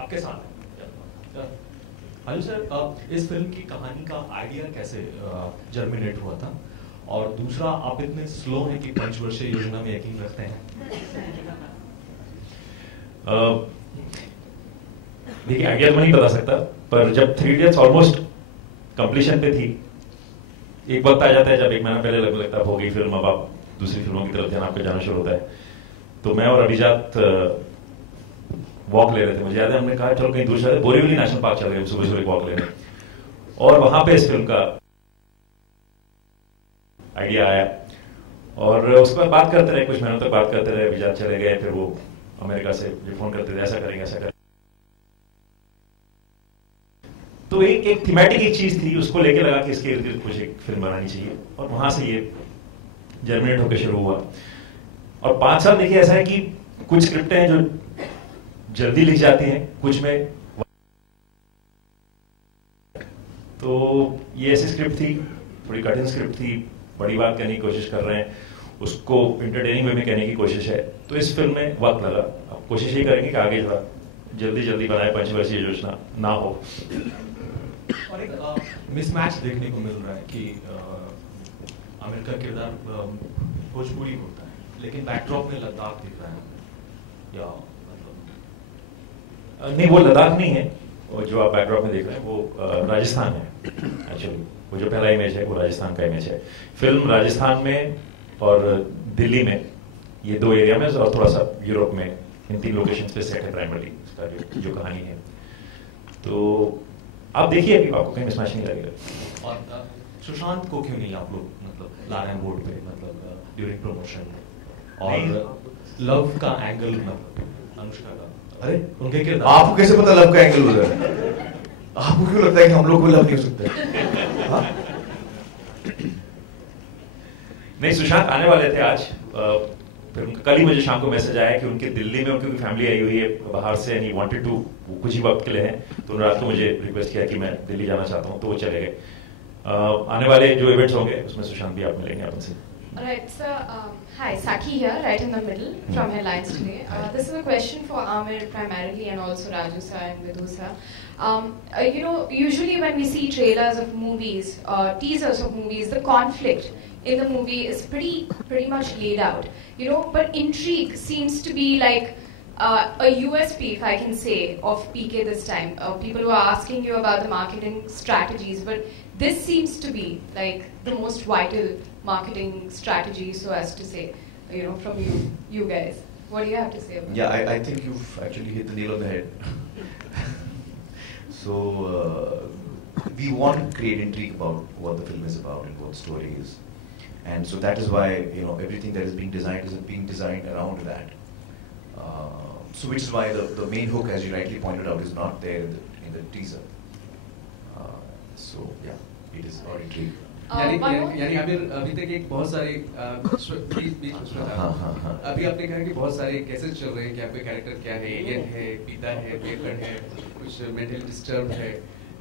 आपके साथ hello sir, इस फिल्म की कहानी का आइडिया कैसे जर्मिनेट हुआ था? और दूसरा, आप इतने स्लो हैं कि पंचवर्षीय योजना में यकीन रखते हैं? देखिए, आइडिया तो नहीं बता सकता, पर जब 3 इडियट्स ऑलमोस्ट कंप्लीशन पे थी, एक वक्त आ जाता है जब 1 महीना पहले लगता है हो गई फिल्म, अब आप दूसरी फिल्मों की तरफ ध्यान आपका जाना शुरू होता है। तो मैं और अभिजात वॉक ले रहे थे, मुझे याद है हमने कहा चलो कहीं दूर चलते, बोरीवली नेशनल पार्क चल रहे सुबह सुबह वॉक ले रहे, और वहां पे इस फिल्म का आइडिया आया और उसके बाद बात करते रहे, कुछ महीनों तक बात करते रहे। अभिजात चले गए, फिर वो अमेरिका से फोन करते थे, ऐसा करेंगे ऐसा करेंगे। तो एक थीमेटिक एक चीज थी, उसको लेके लगा कि इसके इर्द गिर्द कुछ एक फिल्म बनानी चाहिए, और वहां से ये जर्मिनेट होकर शुरू हुआ। और 5 साल देखिए ऐसा है कि कुछ स्क्रिप्टें हैं जो जल्दी लिख जाती हैं, कुछ में तो ये ऐसी स्क्रिप्ट थी, थोड़ी कठिन स्क्रिप्ट थी, बड़ी बात कहने की कोशिश कर रहे हैं, उसको इंटरटेनिंग वे में कहने की कोशिश है। तो इस फिल्म में वक्त लगा, अब कोशिश ये करेंगे कि आगे थोड़ा जल्दी बनाए, पंचवर्षीय योजना ना हो। और एक मिसमैच देखने को मिल रहा है कि आमिर का किरदार भोजपुरी होता है, लेकिन बैकड्रॉप में लद्दाख दिख रहा है, या मतलब नहीं, वो लद्दाख नहीं है, और जो आप बैकड्रॉप में देख रहे हैं वो राजस्थान है एक्चुअली। वो जो पहला इमेज है वो राजस्थान का इमेज है। फिल्म राजस्थान में और दिल्ली में, ये 2 एरिया में, और थोड़ा सा यूरोप में, इन 3 लोकेशंस पे सेट है प्राइमरली इसका जो कहानी है। तो आप देखिए, अभी आपको कहीं मिसमैच नहीं लगेगा। और सुशांत को क्यों नहीं आप लोग मतलब ला रहे हैं बोर्ड पे, मतलब ड्यूरिंग प्रमोशन? और लव का एंगल, मतलब अनुष्का का, अरे उनके किरदार, आपको कैसे पता लव का एंगल उधर है? आपको क्यों लगता है कि हम लोग को लव नहीं हो सकते? हाँ? नहीं, सुशांत आने वाले थे आज, फिर कल ही मुझे शाम को मैसेज आया कि उनके दिल्ली में उनकी फैमिली आई हुई है बाहर से, एंड ही वांटेड टू, कुछ ही वक्त के लिए हैं, तो उन्होंने रात को मुझे रिक्वेस्ट किया कि मैं दिल्ली जाना चाहता हूं, तो वो चले गए। आने वाले जो इवेंट्स होंगे उसमें सुशांत भी आप मिलेंगे आप उनसे। Alright, so hi, Saki here, right in the middle from Headlines today. This is a question for Amir primarily, and also Raju sir and Vidhu sir. You know, usually when we see trailers of movies, teasers of movies, the conflict in the movie is pretty much laid out. You know, but intrigue seems to be like a USP, if I can say, of PK this time. People were asking you about the marketing strategies, but this seems to be like the most vital marketing strategy, so as to say, you know, from you guys. What do you have to say about Yeah, I think you've actually hit the nail on the head. So we want to create intrigue about what the film is about and what the story is, and so that is why, you know, everything that is being designed around that. So which is why the main hook, as you rightly pointed out, is not there in the teaser. So yeah, it is about intrigue. यानी आमिर, अभी तक एक बहुत सारे बीच उसमें था, अभी आपने कहा कि बहुत सारे कैसे चल रहे हैं कि आपका कैरेक्टर क्या है, एलियन है, पीता है, पेपर है, कुछ मेंटली डिस्टर्ब है।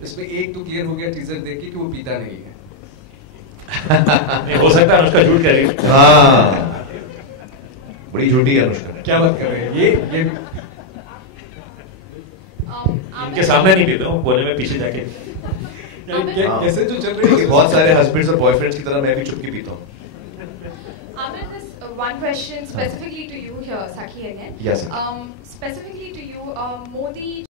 इसमें एक तो क्लियर हो गया टीजर देख के कि वो पीता नहीं है। नहीं, हो सकता है अनुष्का झूठ कह रही है। हाँ, बड़ी झूठी है अनुष्का। क्या बात कर रहे हैं ये इनके सामने नहीं पीता हूँ, बोले में पीछे जाके। कैसे जो चल रही है, बहुत सारे हस्बैंड्स और बॉयफ्रेंड्स की तरह मैं भी चुपके पीता हूँ। Amir, this one question specifically to you here, Saki again. Yes. Specifically to you, Modi